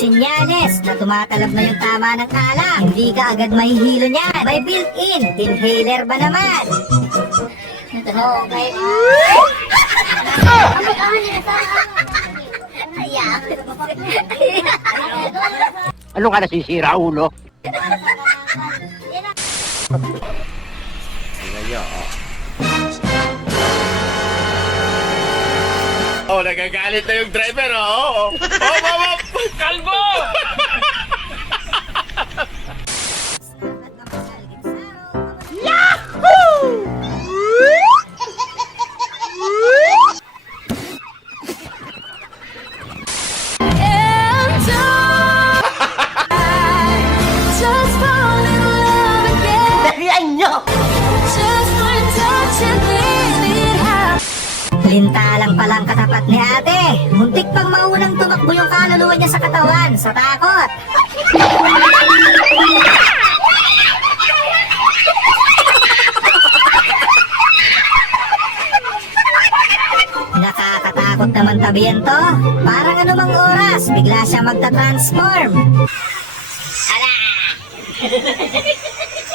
Senyales na tumatalab na yung tama ng alak. Hindi ka agad mahihilo niyan. May built-in inhaler ba naman? Okay. Ano ka nasisira, ulo? Oh, nagagalit na yung driver, oh. Oh, kalbo! Lintalang palang katapat ni ate. Muntik pang maunang tumakbo yung kaluluwa niya sa katawan sa takot. Nakakatakot naman tabihan to. Parang anumang oras, bigla siya magta-transform. Ala!